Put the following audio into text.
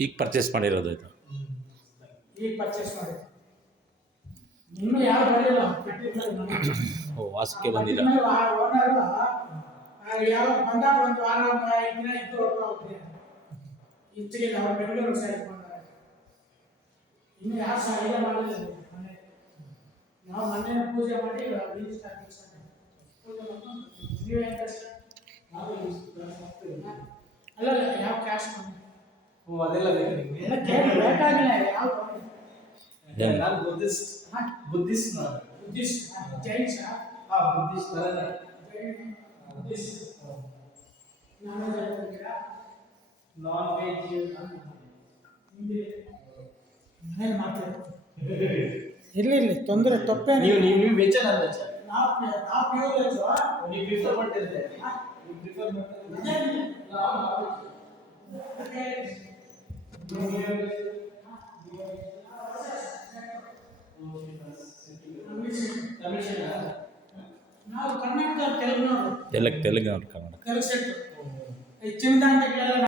ಈಗ ಪರ್ಚೇಸ್ ಮಾಡಿರೋದು ಇದು. ಈಗ ಪರ್ಚೇಸ್ ಮಾಡಿ ಇನ್ನೂ ಯಾರು ಬರಲಿಲ್ಲ. ಓ, ವಾಸಕ್ಕೆ ಬಂದಿಲ್ಲ. ಓನರು ಯಾವಾಗ ಬಂದಾಗ ಒಂದು ವಾರ ದಿನ ಇದ್ದು ಹೋಗ್ತಾರೆ. ಈಚೆಗೆ ನಾವು ಬೆಂಗಳೂರು ಸೈಡ್ ಬಂದಾಗ ಇನ್ನು ಯಾರು ಸಹ ಇಲ್ಲ ಮಾಡಿಲ್ಲ. ಮನೆ ನಾವು ಮನೆಯ ಪೂಜೆ ಮಾಡಿ ಬೀಜ ಪೂಜೆ ಮಾಡ್ಕೊಂಡು ನೀವೇ ಅಲ್ಲ ಯಾವ ಕ್ಯಾಶ್ ಮಾಡಿ ಅದೆಲ್ಲ ಬೇಕು ನಿಮಗೆ. ಬೇಕಾಗಿಲ್ಲ. ಯಾವ ನಾನು ಬುದ್ಧಿಸ್ಟ್ ನಾನು ಬುದ್ಧಿಸ್ಟ್ ಜೈನ್ಸ್ ಬುದ್ಧಿಸ್ಟ್ ಬರಲ್ಲ. ನಾನ್ ವೆಜ್ ಮನೇಲಿ ಮಾಡ್ತೇವೆ. ಇರ್ಲಿ ತೊಂದರೆ ತಪ್ಪೇ. ನೀವು ವೆಜ್ ಅಲ್ಲ ವೆಜ್? ನಾವು ಪ್ಯೂರ್ ವೆಜ್. ನೀವು ಪ್ರಿಫರ್ ಮಾಡ್ತಿರ್ತೀರಿ? ನೀವು ಪ್ರಿಫರ್ ನಾವು ಕರ್ನಾಟಕ ತೆಲುಗು ತೆಲುಗು ಕನ್ನಡ ಕರೆಕ್ಟ್. ಚಿನ್ನದಾಂಡಕ್ಕೆಲ್ಲ